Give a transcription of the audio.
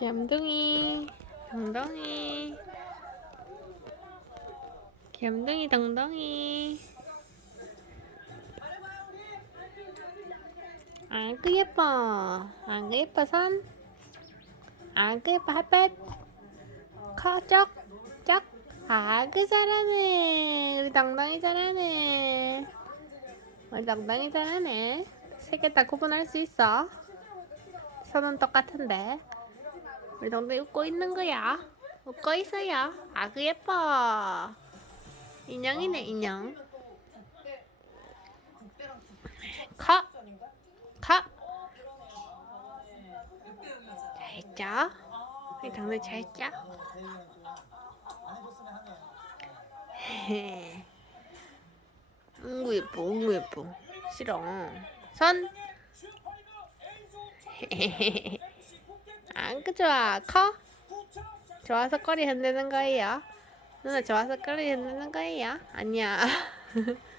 귀염둥이, 덩덩이. 귀염둥이, 덩덩이. 아이고 예뻐. 아이고 예뻐 손. 아이고 예뻐 핫뱃. 커 쩍. 쩍. 아이고 잘하네. 우리 덩덩이 잘하네. 우리 덩덩이 잘하네. 세 개 다 구분할 수 있어. 손은 똑같은데. 우리 덩덩이 웃고 있는 거야. 웃고 있어요. 아그 예뻐. 인형이네 인형. 커. 커. 잘했죠? 우리 덩덩이 잘했죠? 응구 예뻐, 응구 예뻐. 싫어. 손. 안그 좋아. 커. 좋아서 꼬리 흔드는 거예요. 누나 좋아서 꼬리 흔드는 거예요. 아니야.